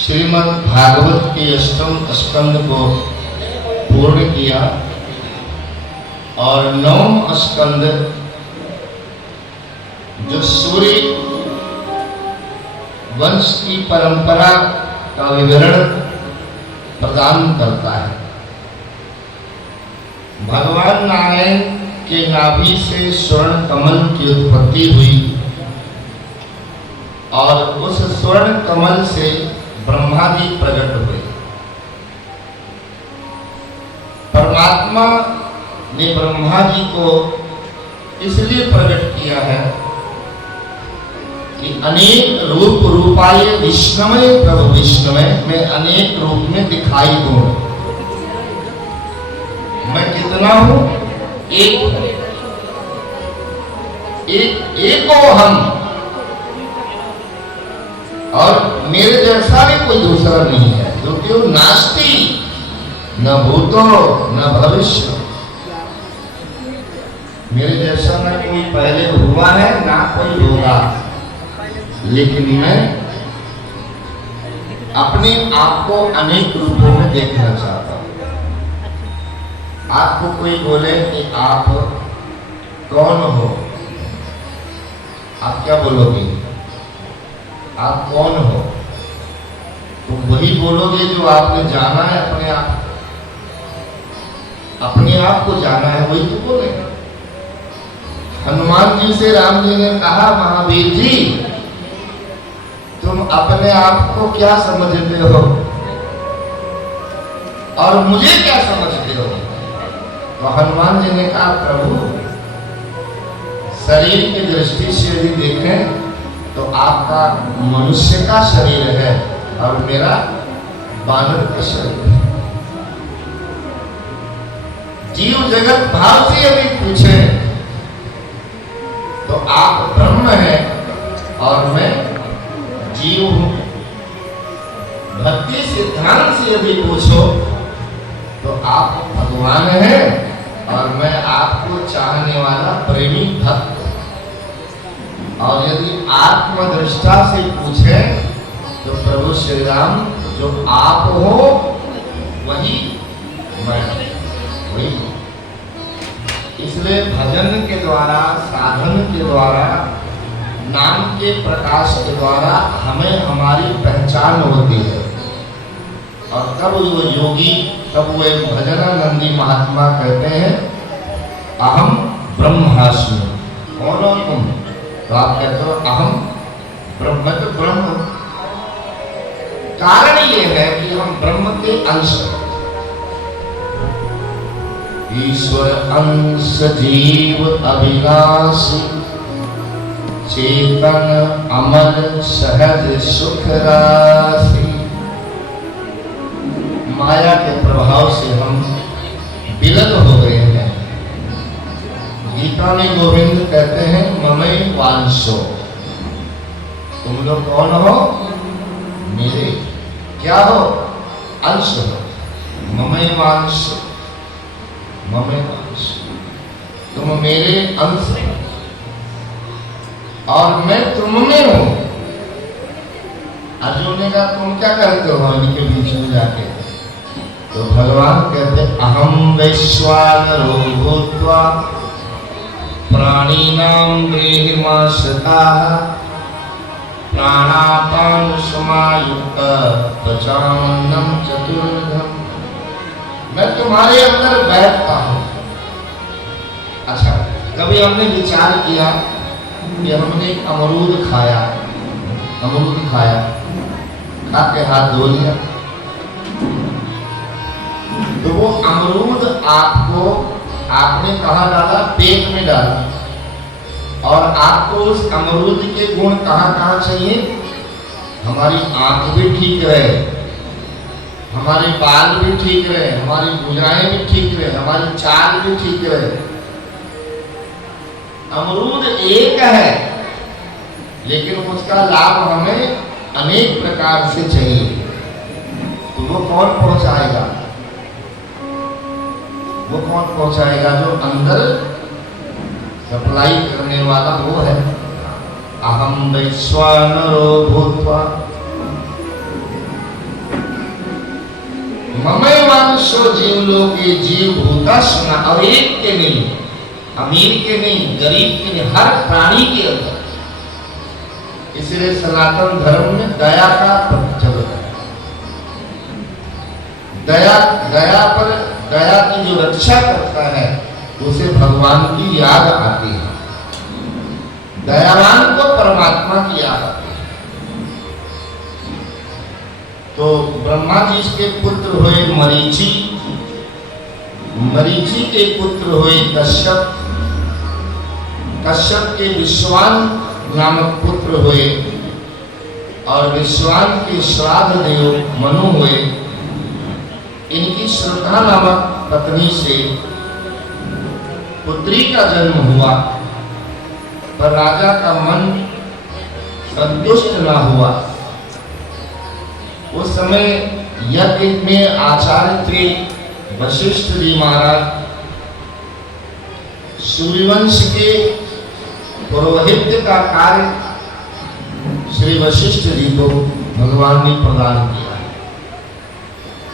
श्रीमद् भागवत के अष्टम स्कंद को पूर्ण किया और नवम स्कंद जो सूर्य वंश की परंपरा का विवरण प्रदान करता है। भगवान नारायण के नाभि से स्वर्ण कमल की उत्पत्ति हुई और उस स्वर्ण कमल से ब्रह्मा जी प्रकट हुए। परमात्मा ने ब्रह्मा जी को इसलिए प्रकट किया है कि अनेक रूप रूपाय विष्णुमय प्रभु विष्णुमय में अनेक रूप में दिखाई दूं। मैं कितना हूं? एको हम, और मेरे जैसा भी कोई दूसरा नहीं है, क्योंकि वो नास्ति न भूतो न भविष्य। मेरे जैसा न कोई पहले हुआ है ना कोई होगा, लेकिन मैं अपने आप को अनेक रूपों में देखना चाहता हूं। आपको कोई बोले कि आप कौन हो, आप क्या बोलोगे? आप कौन हो? तो वही बोलोगे जो आपने जाना है, अपने आप को जाना है, वही तो बोलेगा। हनुमान जी से राम जी ने कहा, महावीर जी तुम अपने आप को क्या समझते हो और मुझे क्या समझते हो? तो हनुमान जी ने कहा, प्रभु शरीर की दृष्टि से यदि देखें तो आपका मनुष्य का शरीर है और मेरा बानर का शरीर है। जीव जगत भाव से यदि पूछे तो आप ब्रह्म हैं और मैं जीव हूं। भक्ति सिद्धांत से यदि पूछो तो आप भगवान हैं और मैं आपको चाहने वाला प्रेमी भक्त। और यदि आत्मदृष्टा से पूछे तो प्रभु श्री राम जो आप हो वही मैं, वही। इसलिए भजन के द्वारा, साधन के द्वारा, नाम के प्रकाश के द्वारा हमें हमारी पहचान होती है। और तब वो योगी, तब वो एक भजनानंदी महात्मा कहते हैं, अहम ब्रह्मास्मि। कौन हो तुम? तो आप कहते हो अहम ब्रह्म। तो ब्रह्म, कारण ये है कि हम ब्रह्म के अंश हैं। ईश्वर अंश जीव अविनाशी, चेतन अमल सहज सुख राशि। माया के प्रभाव से हम विलग हो गए हैं। गीता में गोविंद कहते हैं, ममई वांशो। तुम लोग कौन हो? मेरे। क्या हो? अंश हो। ममई वांश, ममई वांश। तुम मेरे अंश हो और मैं तुम में हूं। अर्जुन ने कहा, तुम क्या करते हो इनके बीच में जाके? तो भगवान कहते, अहम वैश्वानरो भूत्वा प्राणिनां देहिमाश्रिताः प्राणापान समायुक्त पचान्नं चतुर्विधम्। मैं तुम्हारे अंदर बैठता हूं। अच्छा, कभी हमने विचार किया कि हमने अमरूद खाया, खा के हाथ धो लिया, तो वो अमरूद आपने कहाँ डाला? पेट में डाला। और आपको उस अमरूद के गुण कहाँ चाहिए? हमारी आंख भी ठीक रहे, हमारे बाल भी ठीक रहे, हमारी भुजाएं भी ठीक रहे, हमारी चाल भी ठीक रहे। अमरूद एक है, लेकिन उसका लाभ हमें अनेक प्रकार से चाहिए। तो वो कौन पहुंचाएगा? वो कौन पहुंचाएगा? जो अंदर सप्लाई करने वाला वो है। अहम वैश्वानरो भूत्वा सो जीव लोके जीव भूता सुना, और एक के नहीं, अमीर के नहीं, गरीब के नहीं, हर प्राणी के अंदर। इसलिए सनातन धर्म में दया का प्रचलन है। दया पर दया की जो रक्षा करता है उसे भगवान की याद आती है, दयावान को परमात्मा की याद आती है। तो ब्रह्मा जी के पुत्र हुए मरीचि, मरीचि के पुत्र हुए कश्यप, कश्यप के विश्वान नामक पुत्र हुए, और विश्वान के श्राद्ध देव मनु हुए। इनकी श्रद्धा नामक पत्नी से पुत्री का जन्म हुआ, पर राजा का मन संतुष्ट न हुआ। उस समय यज्ञ में आचार्य थे वशिष्ठ जी महाराज। सूर्यवंश के पुरोहित्य का कार्य श्री वशिष्ठ जी को भगवान ने प्रदान किया।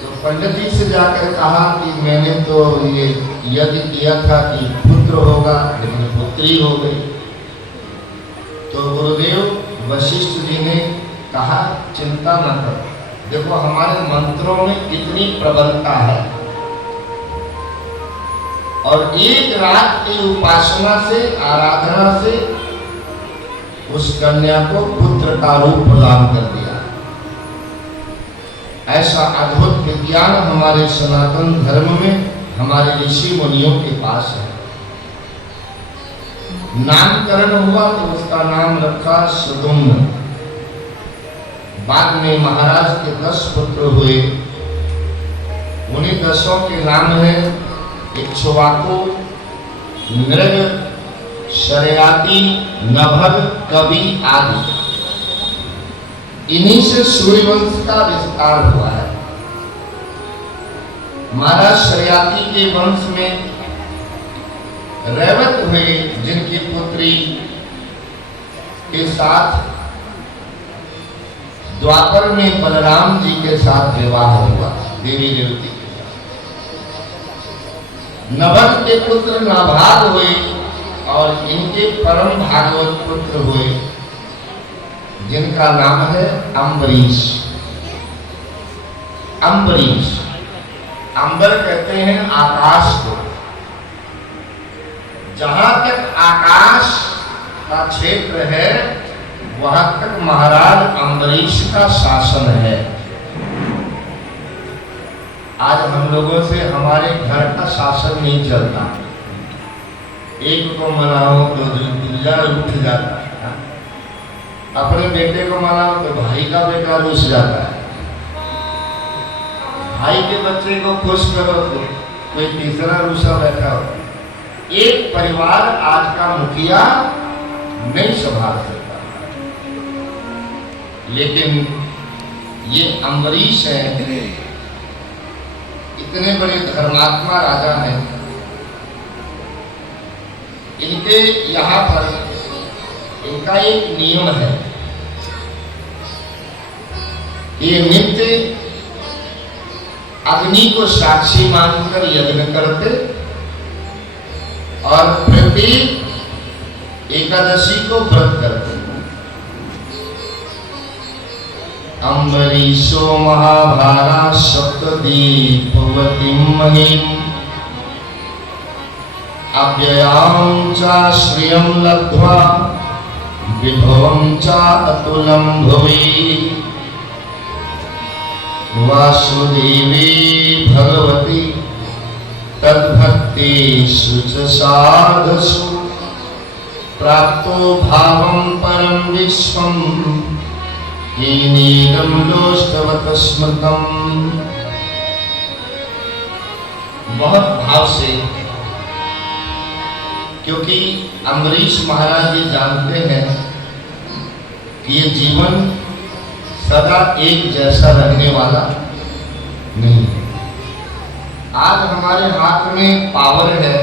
तो पंडित जी से जाकर कहा कि मैंने तो ये यज्ञ किया था कि पुत्र होगा, लेकिन पुत्री हो गई। तो गुरुदेव वशिष्ठ जी ने कहा चिंता न कर, देखो हमारे मंत्रों में कितनी प्रबलता है, और एक रात की उपासना से, आराधना से उस कन्या को पुत्र का रूप प्रदान कर दिया। ऐसा अद्भुत विज्ञान हमारे सनातन धर्म में हमारे ऋषि मुनियों के पास है। नामकरण हुआ तो उसका नाम रखा सुदुम्न। बाद में महाराज के 10 पुत्र हुए। उन्हीं 10 के नाम है इक्ष्वाकु, नृग, शर्याति, नभग, कवि आदि। इन्हीं से सूर्यवंश का विस्तार हुआ है। महाराज शर्याति के वंश में रैवत हुए, जिनकी पुत्री के साथ द्वापर में बलराम जी के साथ विवाह हुआ, देवी देवती के साथ। नभग के पुत्र नाभाग हुए, और इनके परम भागवत पुत्र हुए, जिनका नाम है अम्बरीश। अम्बरीश, अंबर कहते हैं आकाश को। जहां तक आकाश का क्षेत्र है वहां तक महाराज अम्बरीश का शासन है। आज हम लोगों से हमारे घर का शासन नहीं चलता। एक को मनाओ तो दूसरा उठ जाता है, अपने बेटे को मनाओ तो भाई का बेटा रुस जाता है, भाई के बच्चे को खुश करो तो कोई तीसरा रूसा बैठा हो। एक परिवार आज का मुखिया नहीं संभाल सकता। लेकिन ये अम्बरीश हैं, इतने बड़े धर्मात्मा राजा हैं। इनके यहाँ पर इनका एक नियम है, ये नित्य अग्नि को साक्षी मानकर यज्ञ करते, और प्रत्येक एकादशी को व्रत करते। अम्बरीशो महाभागा सप्तदीपवती महीम अव्ययां च श्रियं लब्ध्वा विभवं च अतुलं भुवि वासुदेवी भगवती तद्भक्तिषु च साधसु प्राप्तो भावं परं विश्वं हीनेदं लोष्टवत् स्मृतम्। बहुत भाव से, क्योंकि अम्बरीश महाराज जी जानते हैं कि ये जीवन सदा एक जैसा रहने वाला नहीं है। आज हमारे हाथ में पावर है,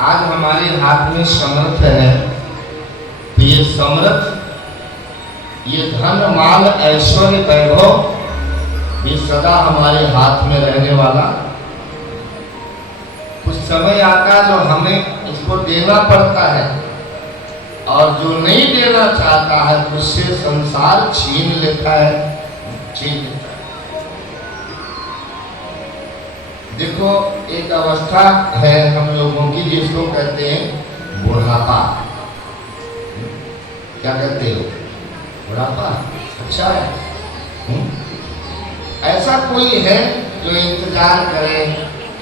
आज हमारे हाथ में समर्थ है, तो ये समर्थ, ये धन माल ऐश्वर्य वैभव ये सदा हमारे हाथ में रहने वाला। कुछ समय आता है जो हमें इसको देना पड़ता है, और जो नहीं देना चाहता है उससे संसार छीन लेता है, छीन लेता है। देखो, एक अवस्था है हम लोगों की जिसको कहते हैं बुढ़ापा। क्या कहते हो? बुढ़ापा अच्छा है। ऐसा कोई है जो इंतजार करे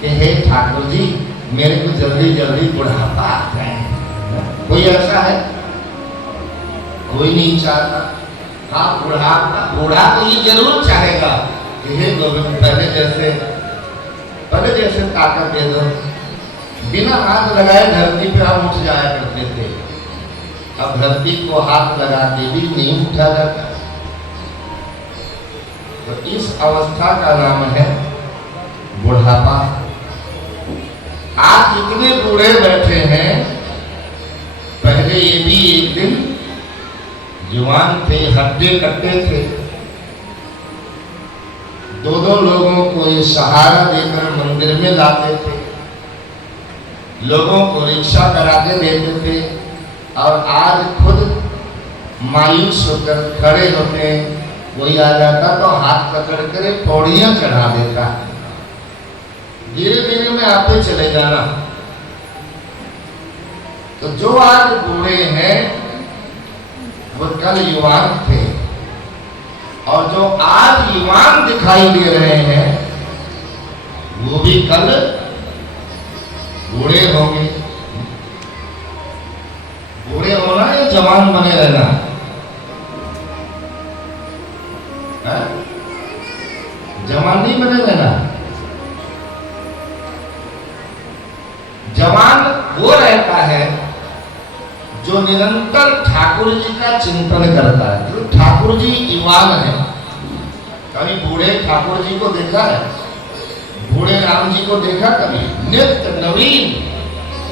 कि हे ठाकुर जी मेरे को जल्दी जल्दी बुढ़ापा आ जाए? कोई ऐसा है? कोई नहीं चाहता। हाँ, बुढ़ापा, बूढ़ा तो ये जरूर चाहेगा कि हे गोविंद पहले जैसे ताकत दे दो। बिना हाथ लगाए धरती पे हम उठ जाया करते थे, अब धरती को हाथ लगा के भी नहीं उठा जाता। तो इस अवस्था का नाम है बुढ़ापा। आज जितने बूढ़े बैठे हैं, पहले ये भी एक दिन जवान थे, हड्डे कट्टे थे। दो लोगों को ये सहारा देकर मंदिर में लाते थे, लोगों को रिक्शा करा के देते थे, और आज खुद मायूस होकर खड़े होते हैं। कोई आ जाता तो हाथ पकड़ कर पौड़ियां चढ़ा देता। धीरे धीरे में आपे चले जाना। तो जो आज बूढ़े हैं वो कल युवान थे, और जो आज युवान दिखाई दे रहे हैं वो भी कल बूढ़े होंगे। बूढ़े होना या जवान बने रहना? जवान नहीं बने रहना। जवान वो रहता है जो निरंतर ठाकुर जी का चिंतन करता है। तो ठाकुर जी युवान है। कभी बूढ़े ठाकुर जी को देखा है? बूढ़े राम जी को देखा कभी? नित्य नवीन